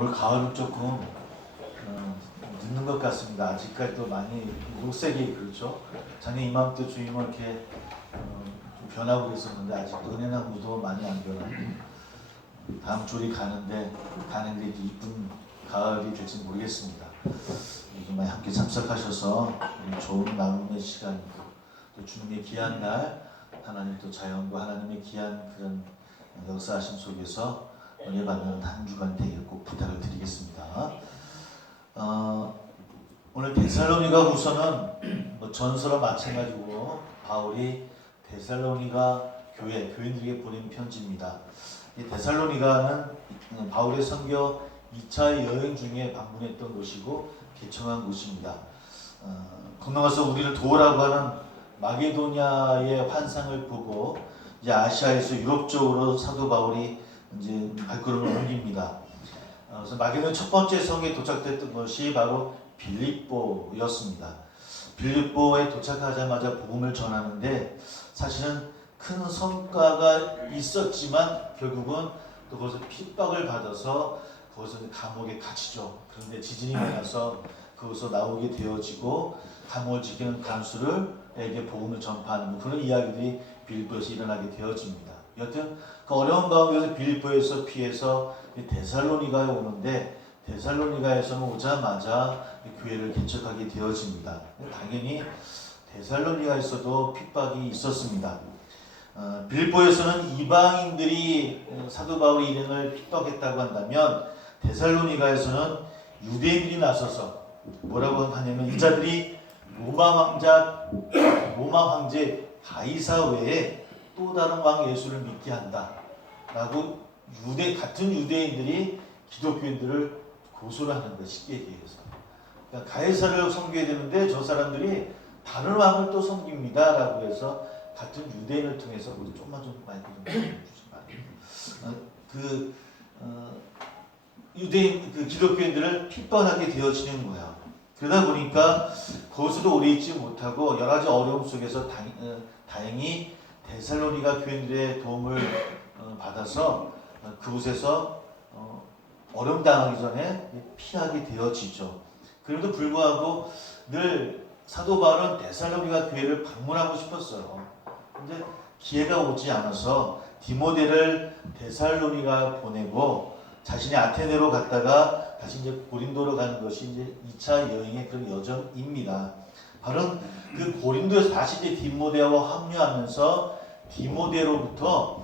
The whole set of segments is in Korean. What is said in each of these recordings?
올 가을은 조금 늦는 것 같습니다. 아직까지도 많이 녹색이 그렇죠. 작년 이맘때 주임은 이렇게 좀 변하고 그랬었는데 아직도 은혜나 무도 많이 안 변하고 다음 주에 가는데 이제 이쁜 가을이 될지 모르겠습니다. 정말 함께 참석하셔서 좋은 나눔의 시간이고 또 주님의 귀한 날 하나님 또 자연과 하나님의 귀한 그런 역사하심 속에서 은혜 받는 한 주간 되길 꼭 부탁을 드리겠습니다. 오늘 데살로니가 후서는 전서와 마찬가지고 바울이 데살로니가 교인들에게 보낸 편지입니다. 이 데살로니가는 바울의 선교 2차 여행 중에 방문했던 곳이고 개청한 곳입니다. 건너가서 우리를 도우라고 하는 마게도냐의 환상을 보고 이제 아시아에서 유럽 쪽으로 사도 바울이 이제 발걸음을 옮깁니다. 그래서 마게도냐 첫 번째 성에 도착했던 것이 바로 빌립보였습니다. 빌립보에 도착하자마자 복음을 전하는데 사실은 큰 성과가 있었지만 결국은 또 거기서 핍박을 받아서 거기서 감옥에 갇히죠. 그런데 지진이 일어나서 거기서 나오게 되어지고 감옥을 지키는 간수를에게 복음을 전파하는 그런 이야기들이 빌립보에서 일어나게 되어집니다. 여튼 그 어려운 가운데서 빌립보에서 피해서 데살로니가에 오는데 데살로니가에서는 오자마자 교회를 개척하게 되어집니다. 당연히 데살로니가에서도 핍박이 있었습니다. 빌립보에서는 이방인들이 사도 바울의 일행을 핍박했다고 한다면 데살로니가에서는 유대인들이 나서서 뭐라고 하냐면 이 자들이 로마 황제 가이사 외에 또 다른 왕 예수를 믿게 한다 라고 같은 유대인들이 기독교인들을 고소를 하는 거예요. 쉽게 얘기해서 그러니까 가이사를 섬겨야 되는데 저 사람들이 다른 왕을 또 섬깁니다 라고 해서 같은 유대인을 통해서 우리 좀만 좀 마이크 좀 주시면 유대인 기독교인들을 핍박하게 되어지는 거야. 그러다 보니까 거기서도 오래 있지 못하고 여러 가지 어려움 속에서 다행히 데살로니가 교인들의 도움을 받아서 그곳에서 어려움 당하기 전에 피하게 되어지죠. 그래도 불구하고 늘 사도 바울은 데살로니가 교회를 방문하고 싶었어요. 근데 기회가 오지 않아서 디모데를 데살로니가 보내고 자신이 아테네로 갔다가 다시 이제 고린도로 가는 것이 이제 2차 여행의 그런 여정입니다. 바로 그 고린도에서 다시 이제 디모데와 합류하면서 디모데로부터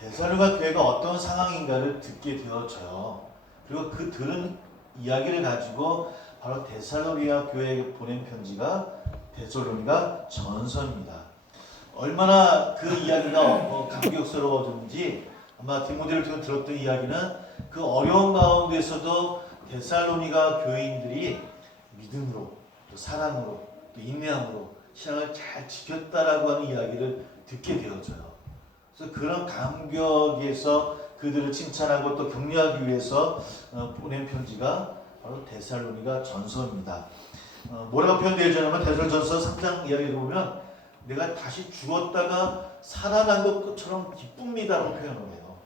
데살로니가 교회가 어떤 상황인가를 듣게 되어져요. 그리고 그 들은 이야기를 가지고 바로 데살로니가 교회에게 보낸 편지가 데살로니가 전서입니다. 얼마나 그 이야기가 감격스러워졌는지 아마 디모데를 통해 들었던 이야기는 그 어려운 가운데서도 데살로니가 교인들이 믿음으로 또 사랑으로 또 인내함으로 신앙을 잘 지켰다라고 하는 이야기를 듣게 되어져요. 그래서 그런 감격에서 그들을 칭찬하고 또 격려하기 위해서 보낸 편지가 바로 데살로니가 전서입니다. 뭐라고 표현되어지냐면 데살전서 3장 이야기를 보면 내가 다시 죽었다가 살아난 것처럼 기쁩니다라고 표현을 해요.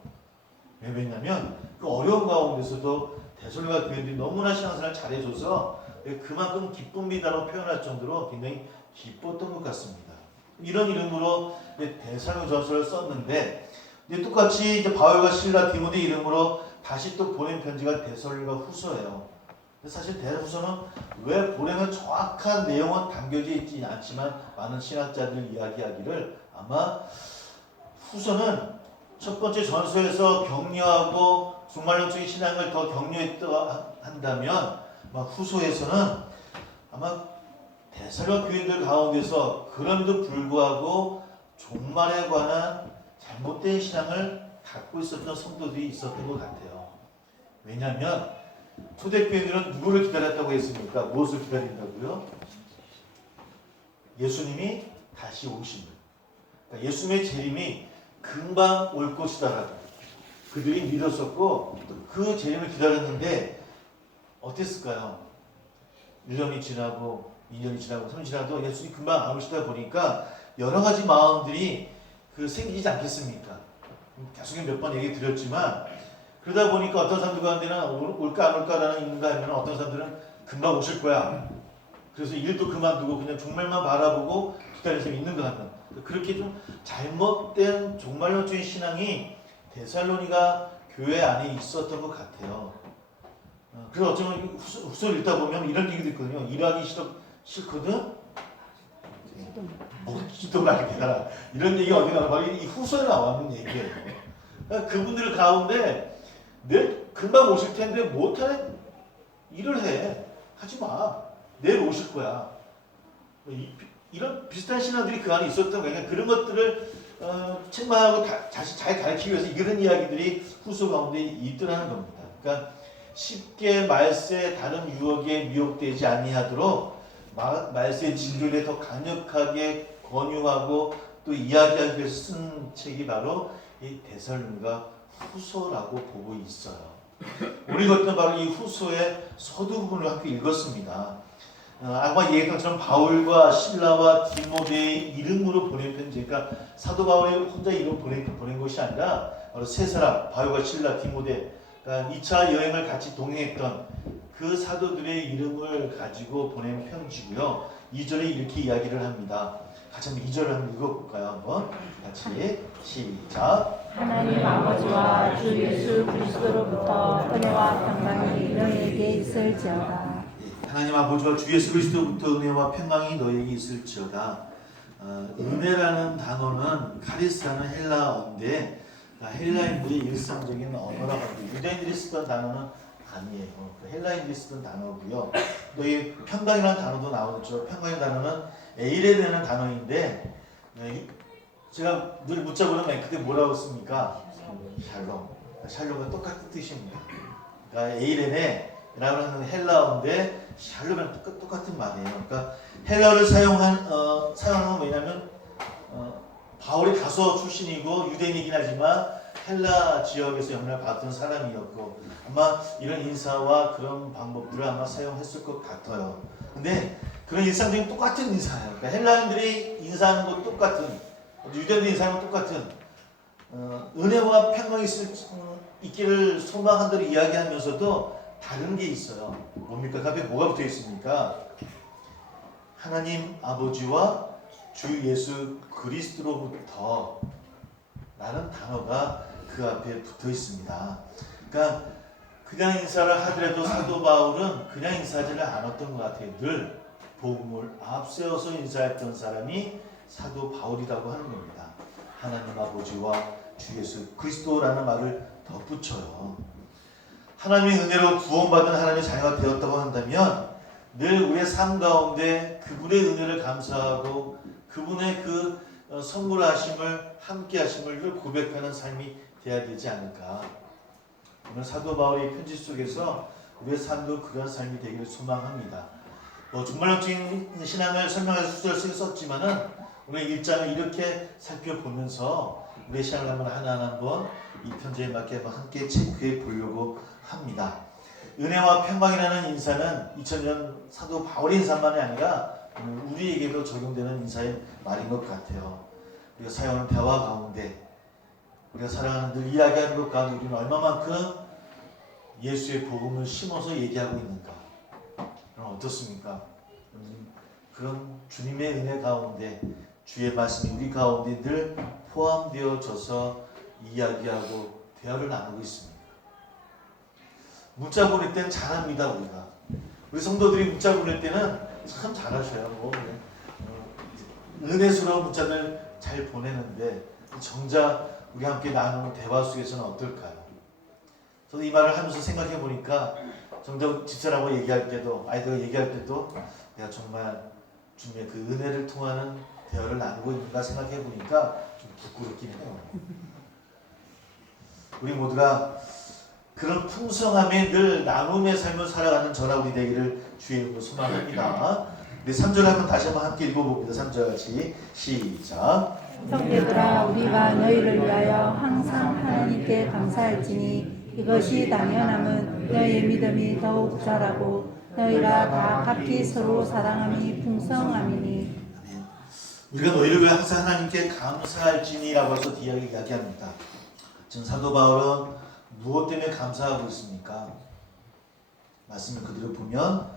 왜냐하면 그 어려운 가운데서도 데살로니가 교인들이 너무나 신앙생활을 잘해줘서 그만큼 기쁩니다라고 표현할 정도로 굉장히 기뻤던 것 같습니다. 이런 이름으로 데살로니가 전서를 썼는데 똑같이 이제 바울과 실라 디모데 이름으로 다시 또 보낸 편지가 데살로니가 후서예요. 사실 데살로니가후서는 왜 보내면 정확한 내용은 담겨져 있지 않지만 많은 신학자들 이야기하기를 아마 후서는 첫 번째 전서에서 격려하고 종말론적인 신앙을 더 격려했다 한다면 후서에서는 아마 데살로니가 교인들 가운데서 그럼에도 불구하고 종말에 관한 잘못된 신앙을 갖고 있었던 성도들이 있었던 것 같아요. 왜냐하면 초대교인들은 누구를 기다렸다고 했습니까? 무엇을 기다린다고요? 예수님이 다시 오심을. 그러니까 예수님의 재림이 금방 올 것이다라고 그들이 믿었었고 그 재림을 기다렸는데 어땠을까요? 1년이 지나고 2년이 지나고 3년이 지나도 예수님이 금방 안 오시다 보니까 여러 가지 마음들이 생기지 않겠습니까? 계속 몇 번 얘기 드렸지만 그러다 보니까 어떤 사람들 가운데는 올까 안 올까라는 있는가 하면 어떤 사람들은 금방 오실 거야. 그래서 일도 그만두고 그냥 종말만 바라보고 기다려서 있는가 하면 그렇게 좀 잘못된 종말론적인 신앙이 데살로니가 교회 안에 있었던 것 같아요. 그래서 어쩌면 후서를 읽다 보면 이런 얘기도 있거든요. 일하기 싫거든? 먹지도 말게 하라. 이런 얘기가 어디 나와? 바로 이 후서에 나왔는 얘기예요. 그러니까 그분들 가운데 내일 금방 오실 텐데 못하는 일을 해. 하지 마. 내일 오실 거야. 이런 비슷한 신앙들이 그 안에 있었던 거예요. 그러니까 그런 것들을 책망하고 다시 잘 가르치기 위해서 이런 이야기들이 후서 가운데 있더라는 겁니다. 그러니까 쉽게 말세 다른 유혹에 미혹되지 아니하도록 말세의 진리를 더 강력하게 권유하고 또 이야기하기 위해서 쓴 책이 바로 이 데살로니가 후서라고 보고 있어요. 우리 것도 바로 이 후서의 서두 부분을 함께 읽었습니다. 아까 얘기했던 것처럼 바울과 실라와 디모데의 이름으로 보낸 편지, 그러니까 사도 바울이 혼자 이름 보낸 것이 아니라 바로 세 사람, 바울과 실라, 디모데, 그러니까 2차 여행을 같이 동행했던 그 사도들의 이름을 가지고 보낸 편지고요. 2절에 이렇게 이야기를 합니다. 같이 한번 2절을 한번 읽어볼까요? 한번 같이 시작. 하나님 아버지와 주 예수 그리스도로부터 은혜와 평강이 너희에게 있을지어다. 하나님 아버지와 주 예수 그리스도부터 은혜와 평강이 너희에게 있을지어다. 은혜라는 단어는 카리스라는 헬라어인데 헬라인들의 일상적인 언어라고 합니다. 유대인들이 쓰던 단어는 아니에요. 헬라인들이 쓰던 단어고요. 또 이 평강이라는 단어도 나오죠. 평강이라는 단어는 에이레라는 단어인데 제가 늘 묻자보면 그때 뭐라고 씁니까? 샬롬. 샬롬과 똑같은 뜻입니다. 그러니까 에이레네라는 헬라어인데 샬롬이랑 똑같은 말이에요. 그러니까 헬라어를 사용한 건 뭐냐면 바울이 다소 출신이고 유대인이긴 하지만 헬라 지역에서 영향을 받던 사람이었고 아마 이런 인사와 그런 방법들을 아마 사용했을 것 같아요. 근데 그런 일상적인 똑같은 인사예요. 그러니까 헬라인들이 인사하는 것 똑같은, 유대인들이 인사하는 것 똑같은 은혜와 평강이 있기를 소망한다고 이야기하면서도 다른 게 있어요. 뭡니까? 그 앞에 뭐가 붙어 있습니까? 하나님 아버지와 주 예수 그리스도로부터 라는 단어가 그 앞에 붙어 있습니다. 그러니까 그냥 인사를 하더라도 사도 바울은 그냥 인사하지를 않았던 것 같아요. 늘 복음을 앞세워서 인사했던 사람이 사도 바울이라고 하는 겁니다. 하나님 아버지와 주 예수 그리스도라는 말을 덧붙여요. 하나님의 은혜로 구원받은 하나님의 자녀가 되었다고 한다면 늘 우리의 삶 가운데 그분의 은혜를 감사하고 그분의 그 선물하심을 함께하심을 고백하는 삶이 되어야 되지 않을까. 오늘 사도 바울의 편지 속에서 우리의 삶도 그런 삶이 되기를 소망합니다. 종말론적인 신앙을 설명해서 수절을 썼지만은 오늘 1장을 이렇게 살펴보면서 우리의 신앙을 한번 하나하나 한번 이 편지에 맞게 함께 체크해 보려고 합니다. 은혜와 평강이라는 인사는 2000년 사도 바울의 인사만이 아니라 우리에게도 적용되는 인사의 말인 것 같아요. 우리가 사용하는 대화 가운데 우리가 사랑하는 늘 이야기하는 것 가운데 우리는 얼마만큼 예수의 복음을 심어서 얘기하고 있는가. 그럼 어떻습니까? 그런 주님의 은혜 가운데 주의 말씀이 우리 가운데 늘 포함되어져서 이야기하고 대화를 나누고 있습니다. 문자 보낼 때는 잘합니다. 우리 성도들이 문자 보낼 때는 참 잘하셔요. 은혜스러운 문자들 잘 보내는데 정작 우리 함께 나누는 대화 속에서는 어떨까요? 저도 이 말을 하면서 생각해 보니까 정작 집사람하고 얘기할 때도 아이들과 얘기할 때도 내가 정말 주님의 그 은혜를 통하는 대화를 나누고 있는가 생각해 보니까 좀 부끄럽긴 해요. 우리 모두가 그런 풍성함에 늘 나눔의 삶을 살아가는 저나 우리 되기를 주의 이름으로 소망합니다. 우리 3절 한번 다시 한번 함께 읽어봅니다. 3절 같이 시작. 형제들아 우리가 너희를 위하여 항상 하나님께 감사할지니 이것이 당연함은 너희의 믿음이 더욱 자라고 너희가 다 각기 서로 사랑함이 풍성함이니. 우리가 너희를 위해 항상 하나님께 감사할지니라고 해서 이야기합니다. 지금 사도 바울은 무엇 때문에 감사하고 있습니까? 말씀을 그대로 보면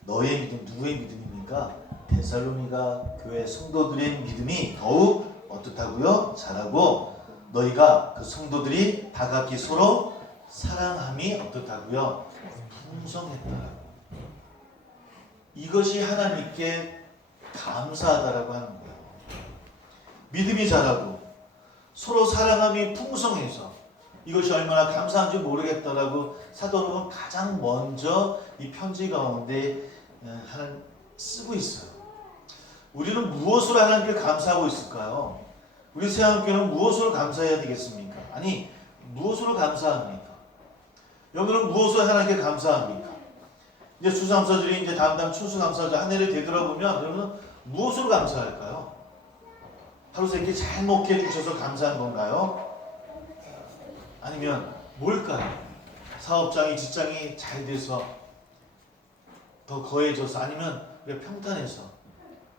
너의 믿음, 누구의 믿음입니까? 데살로니가 교회 성도들의 믿음이 더욱 어떻다고요? 자라고 너희가 그 성도들이 다 각기 서로 사랑함이 어떻다고요? 풍성했더라고. 이것이 하나님께 감사하다라고 하는 거예요. 믿음이 자라고 서로 사랑함이 풍성해서 이것이 얼마나 감사한지 모르겠다라고 사도는 가장 먼저 이 편지 가운데 쓰고 있어요. 우리는 무엇으로 하나님께 감사하고 있을까요? 우리 새하나님께는 무엇으로 감사해야 되겠습니까? 아니, 무엇으로 감사합니까? 여러분은 무엇으로 하나님께 감사합니까? 이제 추수감사절이 이제 다음 추수감사절 한 해를 되돌아보면 여러분은 무엇으로 감사할까요? 하루 세끼 잘 먹게 해주셔서 감사한 건가요? 아니면 뭘까요? 사업장이 직장이 잘 돼서 더 거해져서 아니면 평탄해서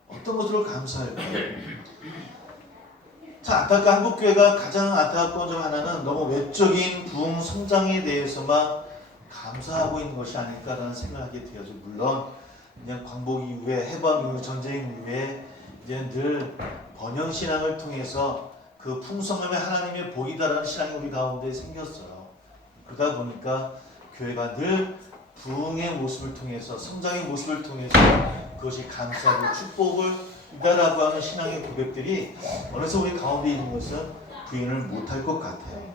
어떤 것으로 감사할까요? 자, 안타까운 한국교회가 가장 안타까운 점 하나는 너무 외적인 부흥 성장에 대해서만 감사하고 있는 것이 아닐까라는 생각을 하게 되어져. 물론 그냥 광복 이후에 해방 이후 전쟁 이후에 이제 늘 번영 신앙을 통해서 그 풍성함이 하나님의 복이다라는 신앙이 우리 가운데 생겼어요. 그러다 보니까 교회가 늘 부흥의 모습을 통해서 성장의 모습을 통해서 그것이 감사하고 축복을 이다라고 하는 신앙의 고백들이 어느새 우리 가운데 있는 것은 부인을 못할 것 같아요.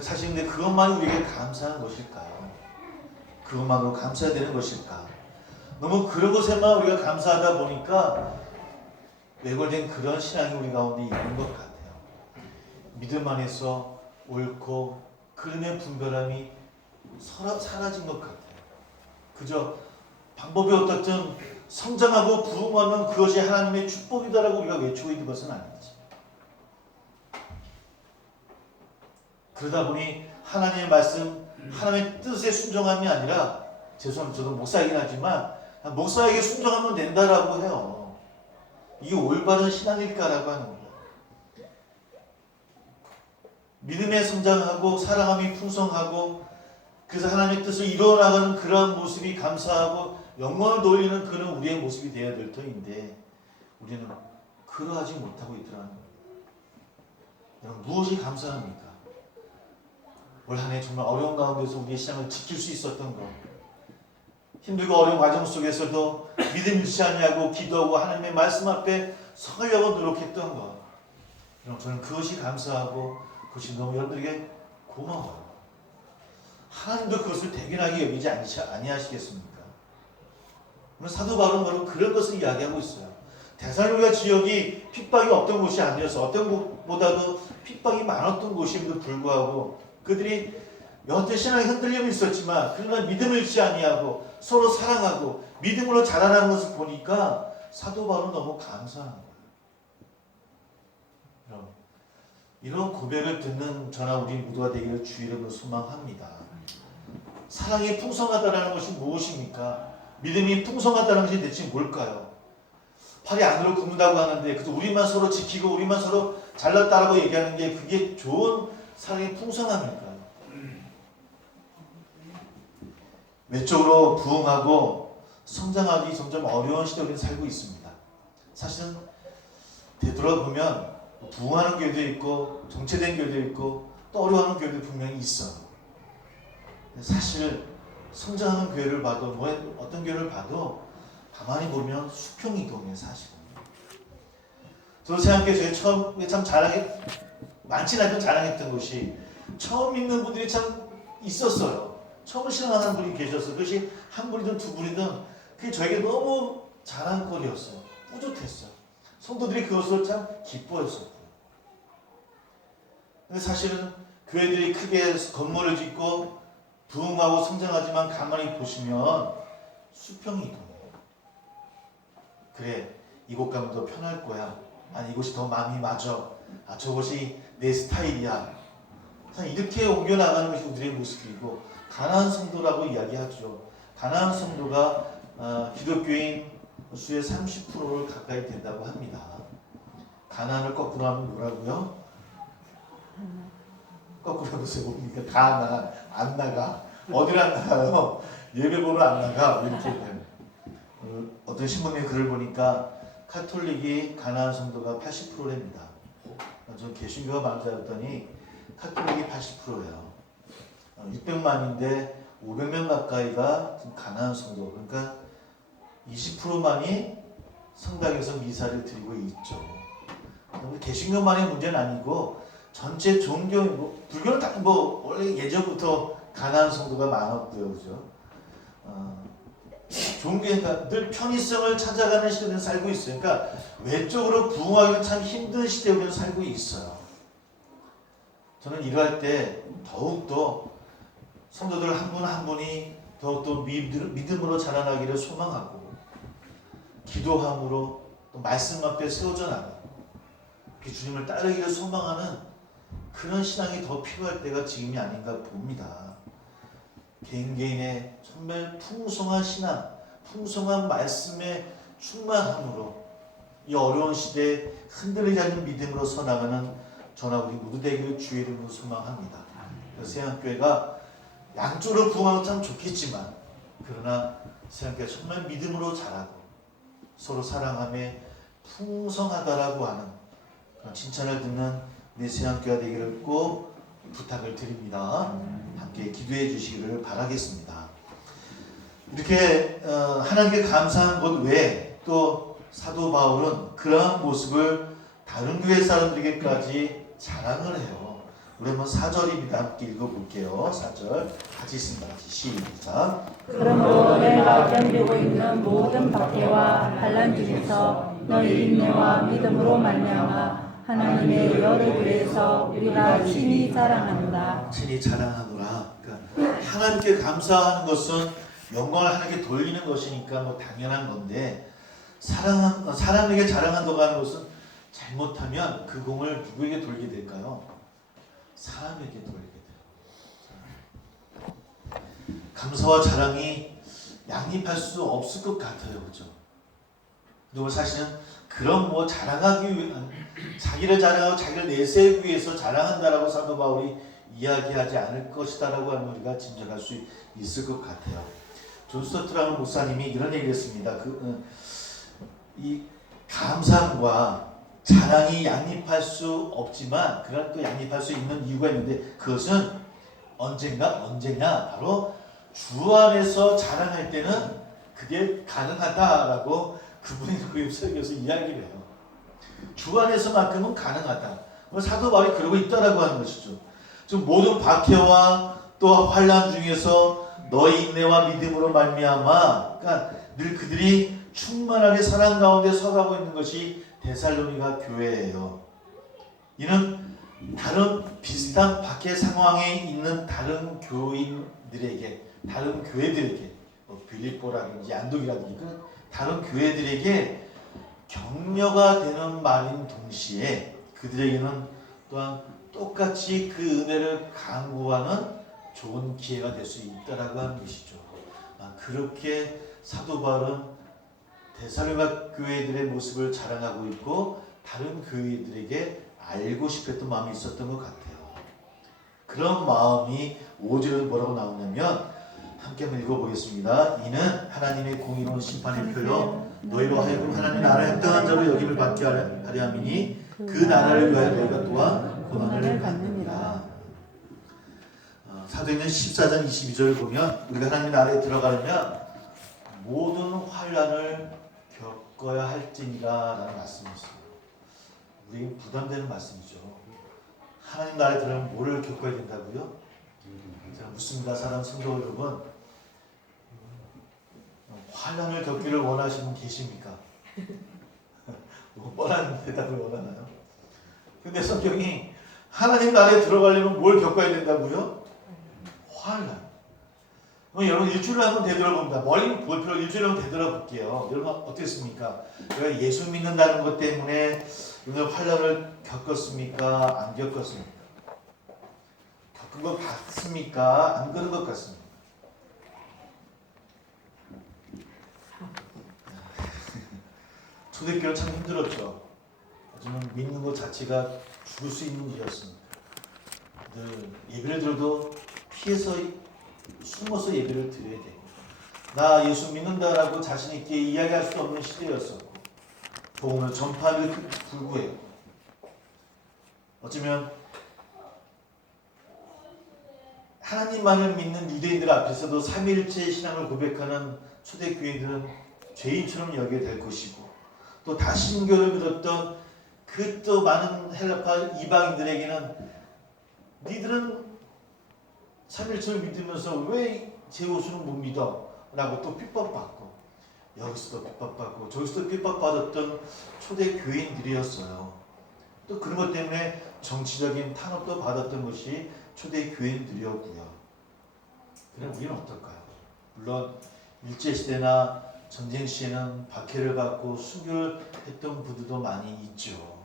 사실 근데 그것만이 우리에게 감사한 것일까요? 그것만으로 감사해야 되는 것일까? 너무 그런 것에만 우리가 감사하다 보니까 왜곡된 그런 신앙이 우리 가운데 있는 것 같아요. 믿음 안에서 옳고 그름의 분별함이 사라진 것 같아요. 그저 방법이 어떻든 성장하고 부흥하면 그것이 하나님의 축복이다라고 우리가 외치고 있는 것은 아니지. 그러다 보니 하나님의 말씀, 하나님의 뜻에 순종함이 아니라, 죄송합니다. 저도 목사이긴 하지만 목사에게 순종하면 된다라고 해요. 이게 올바른 신앙일까라고 하는 거예요. 믿음에 성장하고 사랑함이 풍성하고 그래서 하나님의 뜻을 이루어나가는 그러한 모습이 감사하고 영광을 돌리는 그런 우리의 모습이 되어야 될 터인데 우리는 그러하지 못하고 있더라는 거예요. 여러분, 무엇이 감사합니까? 올 한 해 정말 어려운 가운데서 우리의 신앙을 지킬 수 있었던 것, 힘들고 어려운 과정 속에서도 믿음 잃지 아니하고 기도하고 하나님의 말씀 앞에 서려고 노력했던 것, 여러분, 저는 그것이 감사하고 그것이 너무 여러분들에게 고마워요. 하나님도 그것을 대견하게 여기지 아니하시겠습니까? 오늘 사도 바울은 바로 그런 것을 이야기하고 있어요. 데살로니가 지역이 핍박이 없던 곳이 아니어서 어떤 곳보다도 핍박이 많았던 곳임에도 불구하고 그들이 여태 신앙의 흔들림이 있었지만 그러나 믿음을 잃지 아니하고 서로 사랑하고 믿음으로 자라나는 것을 보니까 사도 바울은 너무 감사한 거예요. 이런 고백을 듣는 저나 우리 모두가 되기를 주의 이름으로 소망합니다. 사랑이 풍성하다는 것이 무엇입니까? 믿음이 풍성하다는 것이 대체 뭘까요? 팔이 안으로 굽는다고 하는데 그래도 우리만 서로 지키고 우리만 서로 잘났다라고 얘기하는 게 그게 좋은 사랑의 풍성함일까요? 외적으로 부흥하고 성장하기 점점 어려운 시대에 우리는 살고 있습니다. 사실은 되돌아보면 부흥하는 교회도 있고 정체된 교회도 있고 또 어려워하는 교회도 분명히 있어요. 사실 성장하는 교회를 봐도 어떤 교회를 봐도 가만히 보면 수평이동이에요. 사실은. 저도 생각해 저희 처음에 참 많지는 않지만 자랑했던 것이 처음 믿는 분들이 참 있었어요. 처음 신앙하는 분이 계셨어요. 그것이 한 분이든 두 분이든 그게 저에게 너무 자랑거리였어요. 뿌듯했어요. 성도들이 그것을 참 기뻐했었고요. 근데 사실은 교회들이 크게 건물을 짓고 부흥하고 성장하지만 가만히 보시면 수평이동이에요. 그래, 이곳 가면 더 편할 거야. 아니, 이곳이 더 마음이 맞아. 아, 저것이 내 스타일이야. 이렇게 옮겨나가는 것이 우리의 모습이고 가나안 성도라고 이야기하죠. 가나안 성도가 기독교인 수의 30%를 가까이 된다고 합니다. 가나안을 거꾸로 하면 뭐라고요? 거꾸로 해보세요. 뭡니까? 다 안 나가. 어딜 안 나가요? 예배 보러 안 나가. 이렇게 돼요. 어떤 신부님 글을 보니까 카톨릭이 가난한 성도가 80%랍니다. 전 개신교가 만자였더니 카톨릭이 80%예요. 600만인데 500명 가까이가 가난한 성도. 그러니까 20%만이 성당에서 미사를 드리고 있죠. 개신교만의 문제는 아니고 전체 종교, 불교는 다 원래 예전부터 가난한 성도가 많았고요, 그죠? 종교가 늘 편의성을 찾아가는 시대에 살고 있어요. 그러니까 외적으로 부흥하기는 참 힘든 시대에 우리는 살고 있어요. 저는 일할 때 더욱더 성도들 한 분 한 분이 더욱더 믿음으로 자라나기를 소망하고 기도함으로 또 말씀 앞에 세워져 나가고 주님을 따르기를 소망하는 그런 신앙이 더 필요할 때가 지금이 아닌가 봅니다. 개인의 정말 풍성한 신앙, 풍성한 말씀에 충만함으로 이 어려운 시대에 흔들리지 않는 믿음으로 서나가는 저나 우리 모두 되기를 주의 이름으로 소망합니다. 그래서 세안교회가 양쪽으로 부흥하면 참 좋겠지만 그러나 세안교회가 정말 믿음으로 자라고 서로 사랑함에 풍성하다라고 하는 그런 칭찬을 듣는 우리 세안교회가 되기를 꼭 부탁을 드립니다. 함께 기도해 주시기를 바라겠습니다. 이렇게 하나님께 감사한 것 외에 또 사도 바울은 그러한 모습을 다른 교회 사람들에게까지 자랑을 해요. 우리 한번 4절입니다. 함께 읽어볼게요. 4절 같이 있습니다. 같이 시작. 그러므로 내가 견디고 있는 모든 박해와 환난 중에서 너희 인내와 믿음으로 말미암아 하나님의 여러 교회에서 우리가 친히 자랑하노라. 친히 자랑하노라. 그러니까 하나님께 감사하는 것은 영광을 하나님께 돌리는 것이니까 당연한 건데 사람에게 자랑한다고 하는 것은 잘못하면 그 공을 누구에게 돌리게 될까요? 사람에게 돌리게 돼요. 감사와 자랑이 양립할 수 없을 것 같아요. 그렇죠? 그리고 사실은 그런 자랑하기 위한 자기를 자랑하고 자기를 내세우기 위해서 자랑한다라고 사도 바울이 이야기하지 않을 것이다라고 하는 우리가 짐작할 수 있을 것 같아요. 존 스토트라는 목사님이 이런 얘기를 했습니다. 이 감상과 자랑이 양립할 수 없지만 그런 또 양립할 수 있는 이유가 있는데 그것은 언제냐 바로 주 안에서 자랑할 때는 그게 가능하다라고 그분이 그 설교에서 이야기를 해요. 주 안에서만큼은 가능하다. 사도 바울이 그러고 있다라고 하는 것이죠. 지금 모든 박해와 또 환난 중에서 너희 인내와 믿음으로 말미암아, 그러니까 늘 그들이 충만하게 사랑 가운데 서가고 있는 것이 데살로니가 교회예요. 이는 다른 비슷한 박해 상황에 있는 다른 교인들에게, 다른 교회들에게, 빌립보라든지 안독이라든지 다른 교회들에게 격려가 되는 말인 동시에 그들에게는 또한 똑같이 그 은혜를 강구하는 좋은 기회가 될 수 있다라고 하는 것이죠. 그렇게 사도 바울은 데살로니가 교회들의 모습을 자랑하고 있고 다른 교회들에게 알고 싶었던 마음이 있었던 것 같아요. 그런 마음이 5절에 뭐라고 나오냐면 함께 한번 읽어보겠습니다. 이는 하나님의 공의로운 심판의 표로 너희로 하여금 하나님 나라의 합당한 자로 여김을 받게 하려 함이니 그 나라를 위하여 너희가 또한 고난을 받느니라. 사도행전 14장 22절을 보면 우리가 하나님 나라에 들어가려면 모든 환난을 겪어야 할지니라 라는 말씀이 있어요. 우리에게 부담되는 말씀이죠. 하나님 나라에 들어가면 뭐를 겪어야 된다고요? 제가 묻습니다. 사랑하는 성도 여러분, 환난을 겪기를 원하시는 분 계십니까? 뻔한 대답을 원하나요? 근데 성경이 하나님 나라에 들어가려면 뭘 겪어야 된다고요? 환난. 여러분 일주일을 한번 되돌아봅니다. 머리 볼 필요 일주일을 한번 되돌아볼게요. 여러분 어떻습니까? 내가 예수 믿는다는 것 때문에 오늘 환난을 겪었습니까? 안 겪었습니까? 겪은 것 같습니까? 안 그런 것 같습니까? 초대교회는 참 힘들었죠. 저는 믿는 것 자체가 죽을 수 있는 일이었습니다. 늘 예배를 들어도 피해서 숨어서 예배를 드려야 되고, 나 예수 믿는다라고 자신 있게 이야기할 수 없는 시대였었고, 복음을 전파하기 불구했고, 어쩌면 하나님만을 믿는 유대인들 앞에서도 삼위일체 신앙을 고백하는 초대교회들은 죄인처럼 여겨야 될 것이고, 또 다신교를 믿었던 그 또 많은 헬라파 이방인들에게는 니들은 삼위일체를 믿으면서 왜 제호수는 못 믿어? 라고 또 핍박받고, 여기서도 핍박받고 저기서도 핍박받았던 초대교인들이었어요. 또 그런 것 때문에 정치적인 탄압도 받았던 것이 초대교인들이었고요. 그럼 우리는 어떨까요? 물론 일제시대나 전쟁시에는 박해를 받고 순교했던 부들도 많이 있죠.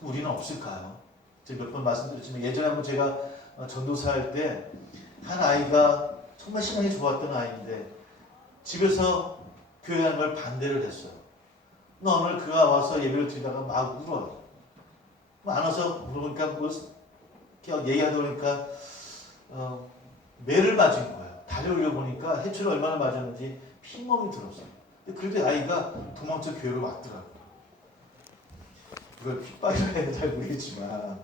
우리는 없을까요? 제가 몇 번 말씀드렸지만, 예전에 한번 제가 전도사 할 때 한 아이가 정말 신앙이 좋았던 아이인데 집에서 교회 가는 걸 반대를 했어요. 어느 날 그가 와서 예배를 드리다가 막 울어요. 안 와서 그러니까 뭐 얘기하다 보니까 매를 맞은 거예요. 다리 올려보니까 해초를 얼마나 맞았는지 피멍이 들었어요. 그래도 아이가 도망쳐 교회로 왔더라고요. 그걸 핍박이라 해야 잘 모르겠지만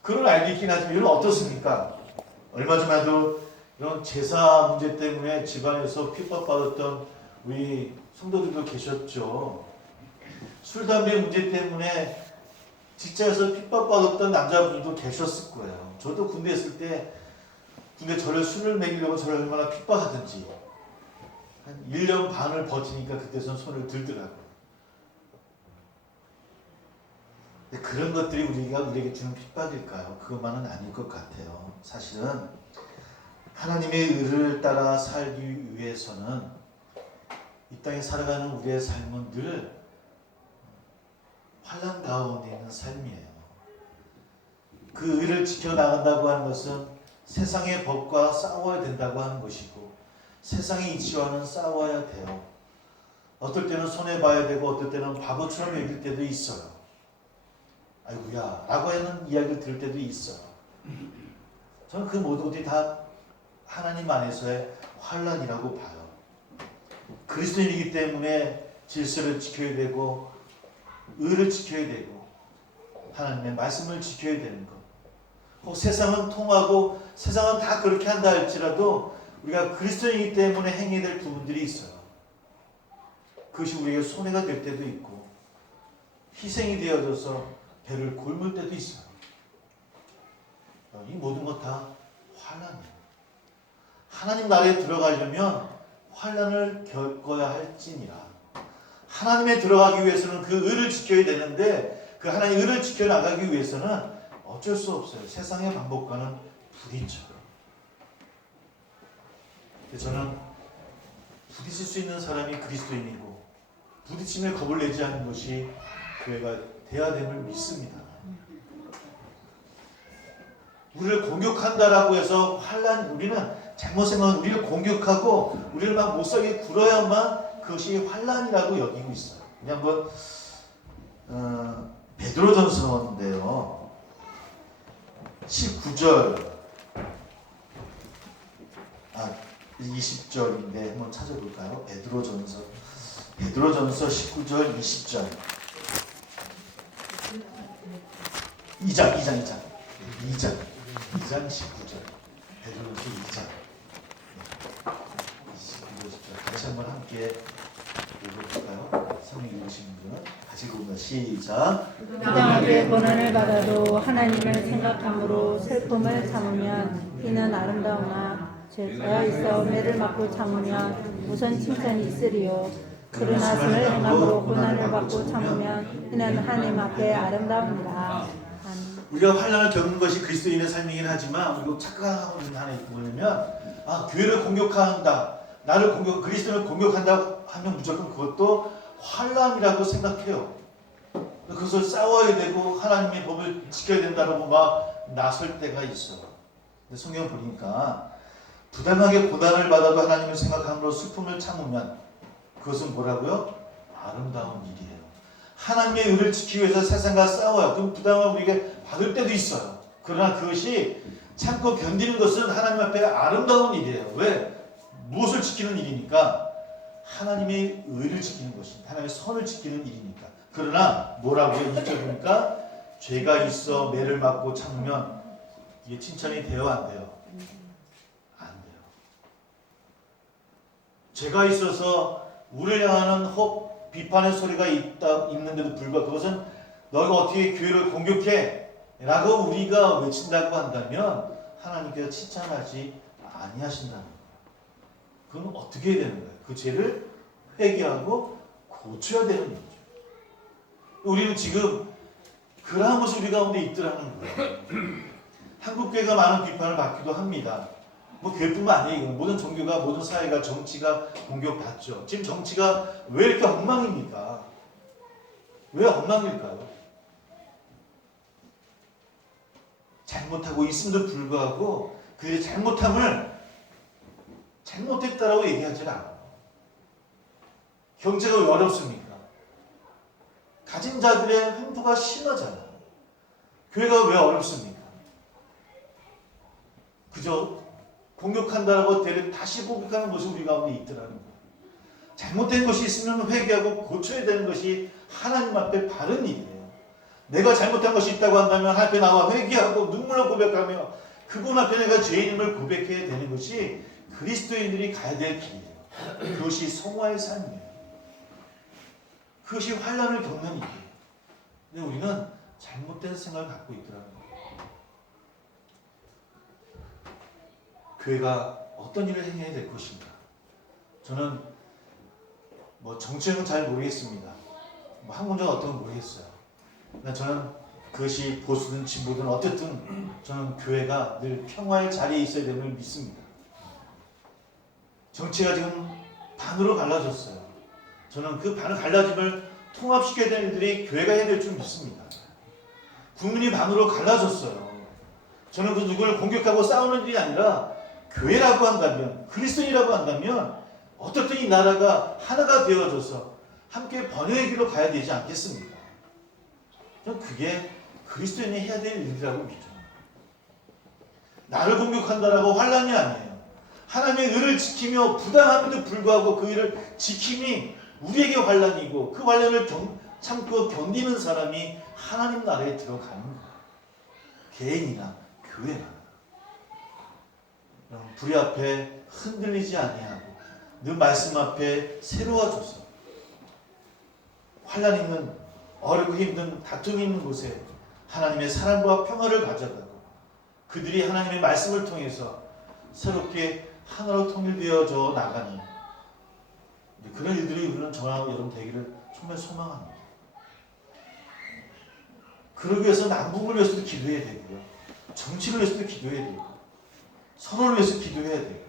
그걸 알고 있긴 하지만 이건 어떻습니까? 얼마 전에도 이런 제사 문제 때문에 집안에서 핍박받았던 우리 성도들도 계셨죠. 술, 담배 문제 때문에 직장에서 핍박받았던 남자분들도 계셨을 거예요. 저도 군대 있을 때 군대 저를 술을 먹이려고 저를 얼마나 핍박하든지 한 1년 반을 버티니까 그때선 손을 들더라고요. 근데 그런 것들이 우리에게 주는 핍박일까요? 그것만은 아닐 것 같아요. 사실은 하나님의 의를 따라 살기 위해서는 이 땅에 살아가는 우리의 삶은 늘 환난 가운데 있는 삶이에요. 그 의를 지켜나간다고 하는 것은 세상의 법과 싸워야 된다고 하는 것이고, 세상의 이치와는 싸워야 돼요. 어떨 때는 손해봐야 되고 어떨 때는 바보처럼 여길 때도 있어요. 아이고야 라고 하는 이야기를 들을 때도 있어요. 저는 그 모든 것들이 다 하나님 안에서의 환난이라고 봐요. 그리스도인이기 때문에 질서를 지켜야 되고 의를 지켜야 되고 하나님의 말씀을 지켜야 되는 것. 혹 세상은 통하고 세상은 다 그렇게 한다 할지라도 우리가 그리스도인이기 때문에 행해야 될 부분들이 있어요. 그것이 우리에게 손해가 될 때도 있고 희생이 되어져서 배를 골물 때도 있어요. 이 모든 것 다 환난이에요. 하나님 나라에 들어가려면 환난을 겪어야 할지니라. 하나님에 들어가기 위해서는 그 의를 지켜야 되는데 그 하나님의 의를 지켜나가기 위해서는 어쩔 수 없어요. 세상의 방법과는 부딪혀. 저는 부딪힐 수 있는 사람이 그리스도인이고 부딪힘에 겁을 내지 않는 것이 교회가 돼야 됨을 믿습니다. 우리를 공격한다라고 해서 우리는 잘못 생각하면 우리를 공격하고 우리를 막 못살게 굴어야만 그것이 환난이라고 여기고 있어요. 우리 한번 베드로전서인데요. 19절 20절인데 한번 찾아볼까요? 베드로전서 19절 20절 2장 19절 베드로전서 2장 29절 10절 같이 한번 함께 읽어볼까요? 성경 읽으신 분 같이 읽어봅니다. 시작. 부당하게 고난을 받아도 하나님을 생각함으로 슬픔을 참으면 이는 아름다우나 죄가 있어 매를 맞고 참으면 무슨 칭찬이 있으리요. 그러나 선을 행함으로 고난을 받고 참으면 이는 하나님 앞에 아름다우니라. 우리가 환난을 겪는 것이 그리스도인의 삶이긴 하지만 우리가 착각하고 있는 하나 있고 뭐냐면 교회를 공격한다, 그리스도를 공격한다 하면 무조건 그것도 환난이라고 생각해요. 그것을 싸워야 되고 하나님의 법을 지켜야 된다고 막 나설 때가 있어. 근데 성경 보니까 부당하게 고난을 받아도 하나님을 생각함으로 슬픔을 참으면 그것은 뭐라고요? 아름다운 일이에요. 하나님의 의를 지키기 위해서 세상과 싸워요. 그럼 부당함을 우리에게 받을 때도 있어요. 그러나 그것이 참고 견디는 것은 하나님 앞에 아름다운 일이에요. 왜? 무엇을 지키는 일이니까? 하나님의 의를 지키는 것입니다. 하나님의 선을 지키는 일이니까. 그러나 뭐라고요? 2절 보니까 죄가 있어 매를 맞고 참으면 이게 칭찬이 돼요? 안 돼요? 안 돼요. 죄가 있어서 우리를 향하는 비판의 소리가 있는데도 불구하고 그것은 너희가 어떻게 교회를 공격해? 라고 우리가 외친다고 한다면 하나님께서 칭찬하지 아니하신다는 거예요. 그럼 어떻게 해야 되는 거예요? 그 죄를 회개하고 고쳐야 되는 거죠. 우리는 지금 그러한 모습 우리 가운데 있더라는 거예요. 한국교회가 많은 비판을 받기도 합니다. 뭐 교회뿐만 아니에요. 모든 종교가, 모든 사회가, 정치가 공격받죠. 지금 정치가 왜 이렇게 엉망입니까? 왜 엉망일까요? 잘못하고 있음에도 불구하고 그들의 잘못함을 잘못했다라고 얘기하지 않아요. 경제가 왜 어렵습니까? 가진 자들의 횡포가 심하잖아요. 교회가 왜 어렵습니까? 그저 공격한다라고 다시 공격하는 모습이 우리 가운데 있더라는 거예요. 잘못된 것이 있으면 회개하고 고쳐야 되는 것이 하나님 앞에 바른 일이에요. 내가 잘못한 것이 있다고 한다면 하나님 앞에 나와 회개하고 눈물로 고백하며 그분 앞에 내가 죄인임을 고백해야 되는 것이 그리스도인들이 가야 될 길이에요. 그것이 성화의 삶이에요. 그것이 환난을 겪는 일이에요. 근데 우리는 잘못된 생각을 갖고 있더라는 거예요. 교회가 어떤 일을 행해야 될 것인가? 저는 정치는 잘 모르겠습니다. 학문적은 어떤 건 모르겠어요. 근데 저는 그것이 보수든 진보든 어쨌든 저는 교회가 늘 평화의 자리에 있어야 되는 걸 믿습니다. 정치가 지금 반으로 갈라졌어요. 저는 그 반을 갈라짐을 통합시켜야 되는 일들이 교회가 해야 될 줄 믿습니다. 국민이 반으로 갈라졌어요. 저는 그 누구를 공격하고 싸우는 일이 아니라 교회라고 한다면, 그리스도인이라고 한다면 어떻든 이 나라가 하나가 되어져서 함께 번영의 길로 가야 되지 않겠습니까? 저는 그게 그리스도인이 해야 될 일이라고 믿죠. 나를 공격한다라고 환난이 아니에요. 하나님의 의를 지키며 부당함에도 불구하고 그 의를 지킴이 우리에게 환난이고 그 환난을 참고 견디는 사람이 하나님 나라에 들어가는 거예요. 개인이나 교회나. 불의 앞에 흔들리지 아니하고 늘 말씀 앞에 새로워져서 환난 있는 어렵고 힘든 다툼이 있는 곳에 하나님의 사랑과 평화를 가져가고 그들이 하나님의 말씀을 통해서 새롭게 하나로 통일되어져 나가는 그런 일들이 우리는 저와 여러분 되기를 정말 소망합니다. 그러기 위해서 남북을 위해서도 기도해야 되고요. 정치를 위해서도 기도해야 되고 서로를 위해서 기도해야 되고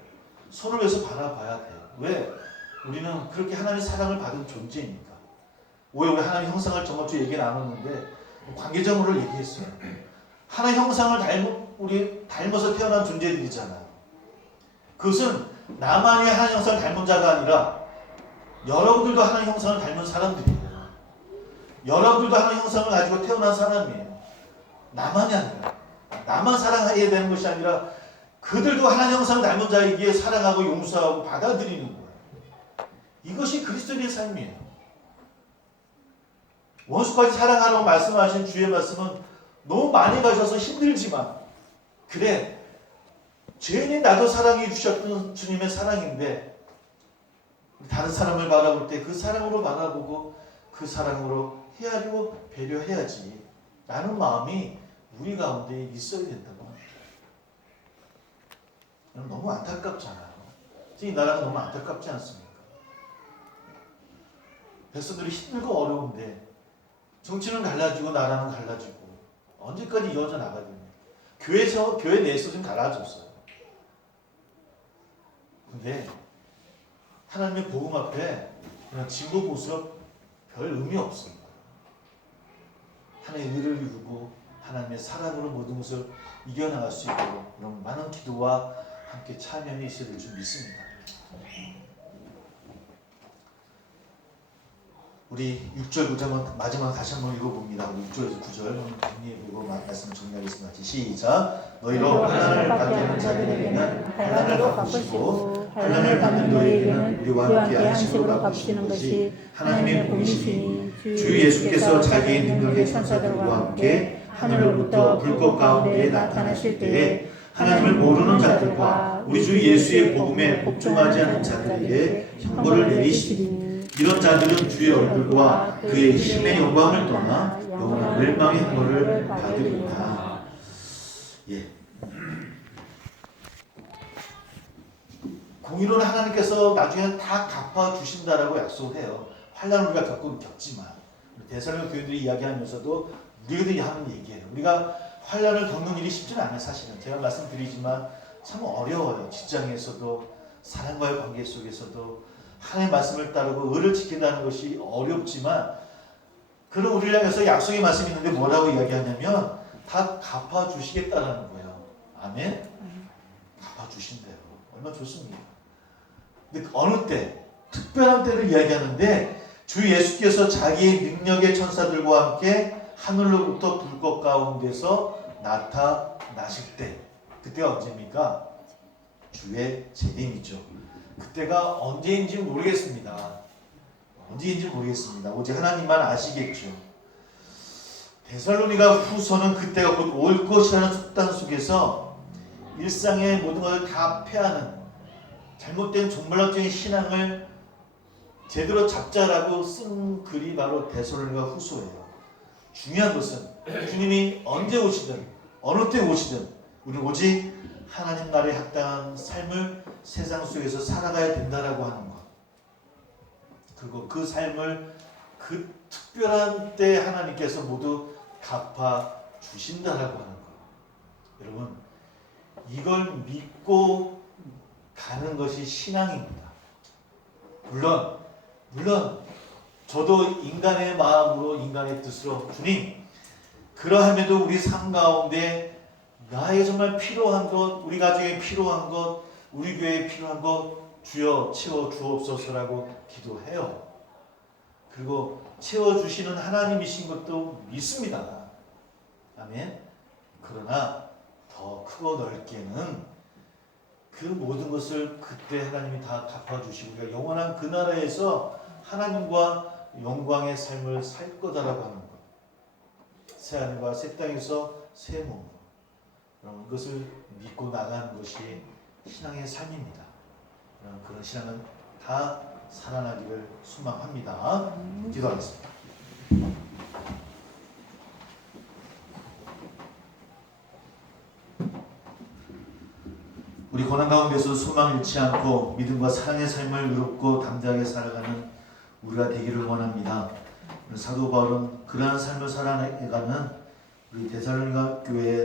서로를 위해서 바라봐야 돼요. 왜? 우리는 그렇게 하나님의 사랑을 받은 존재이니까. 왜 우리 하나님 형상을 저번 주에 얘기 나눴는데 관계적으로 얘기했어요. 하나님 형상을 닮아서 태어난 존재들이잖아요. 그것은 나만이 하나님 형상을 닮은 자가 아니라 여러분들도 하나님 형상을 닮은 사람들이에요. 여러분들도 하나님 형상을 가지고 태어난 사람이에요. 나만이 아니라 나만 사랑해야 되는 것이 아니라 그들도 하나님 형상을 닮은 자에게 사랑하고 용서하고 받아들이는 거예요. 이것이 그리스도인의 삶이에요. 원수까지 사랑하라고 말씀하신 주의 말씀은 너무 많이 가셔서 힘들지만 그래 죄인이 나도 사랑해 주셨던 주님의 사랑인데 다른 사람을 바라볼 때 그 사랑으로 바라보고 그 사랑으로 헤아리고 배려해야지 라는 마음이 우리 가운데 있어야 된다고 합니다. 너무 안타깝잖아요. 이 나라가 너무 안타깝지 않습니까? 백성들이 힘들고 어려운데 정치는 갈라지고 나라는 갈라지고 언제까지 이어져 나가야 됩니까? 교회 내에서 좀 갈라졌어요. 근데 하나님의 복음 앞에 그냥 진보 보수가 별 의미 없습니다. 하나님의 의를 이루고 하나님의 사랑으로 모든 것을 이겨나갈 수 있도록 이런 많은 기도와 함께 참여함이 있어야 될 줄 믿습니다. 우리 6절 9절 마지막 다시 한번 읽어봅니다. 6절에서 9절 정리해보고 말씀을 정리하겠습니다. 시작. 너희로 환난을 받게 하는 자들에게는 환난을 갚으시고 환난을 받는 너희에게는 우리와 함께 안식으로 갚으시는 것이 하나님의 공이시니 주 예수께서 자기의 능력의 천사들과 함께 하늘로부터 불꽃 가운데 나타나실 때에 하나님을 모르는 자들과 우리 주 예수의 복음에 복종하지 않은 자들에게 형벌을 내리시니 이런 자들은 주의 얼굴과 그의 힘의 영광을 떠나 영원한 멸망의 형벌을 받으리라. 예. 공의로는 하나님께서 나중에 다 갚아 주신다라고 약속해요. 환난을 우리가 겪지만 데살로니가 교인들이 이야기하면서도 우리들이 하는 얘기예요. 우리가 환난을 겪는 일이 쉽지는 않아요. 사실은 제가 말씀드리지만 참 어려워요. 직장에서도 사람과의 관계 속에서도 하나님의 말씀을 따르고 의를 지킨다는 것이 어렵지만 그런 우리를 향해서 약속의 말씀이 있는데 뭐라고 이야기하냐면 다 갚아주시겠다라는 거예요. 아멘? 갚아주신대요. 얼마나 좋습니까? 근데 어느 때, 특별한 때를 이야기하는데 주 예수께서 자기의 능력의 천사들과 함께 하늘로부터 불꽃 가운데서 나타나실 때, 그때가 언제입니까? 주의 재림이죠. 그때가 언제인지 모르겠습니다. 언제인지 모르겠습니다. 오직 하나님만 아시겠죠. 데살로니가 후서는 그때가 곧 올 것이라는 속단 속에서 일상의 모든 것을 다 패하는 잘못된 종말론적인 신앙을 제대로 잡자라고 쓴 글이 바로 데살로니가 후서예요. 중요한 것은 주님이 언제 오시든 어느 때 오시든 우리는 오직 하나님 나라에 합당한 삶을 세상 속에서 살아가야 된다라고 하는 것. 그리고 그 삶을 그 특별한 때 하나님께서 모두 갚아 주신다라고 하는 것. 여러분, 이걸 믿고 가는 것이 신앙입니다. 물론 저도 인간의 마음으로 인간의 뜻으로 주님, 그러함에도 우리 삶 가운데 나의 정말 필요한 것, 우리 가정에 필요한 것, 우리 교회에 필요한 것 주여 채워 주옵소서라고 기도해요. 그리고 채워주시는 하나님이신 것도 믿습니다. 아멘. 그러나 더 크고 넓게는 그 모든 것을 그때 하나님이 다 갚아주시고 우리가 영원한 그 나라에서 하나님과 영광의 삶을 살 거다라고 하는 것. 새 하늘과 새 땅에서 새 몸. 여러분, 그것을 믿고 나가는 것이 신앙의 삶입니다. 그런 신앙은 다 살아나기를 소망합니다. 기도하겠습니다. 우리 고난 가운데서 소망을 잃지 않고 믿음과 사랑의 삶을 의롭고 담대하게 살아가는 우리가 되기를 원합니다. 사도 바울은 그러한 삶을 살아가는 우리 데살로니가 교회의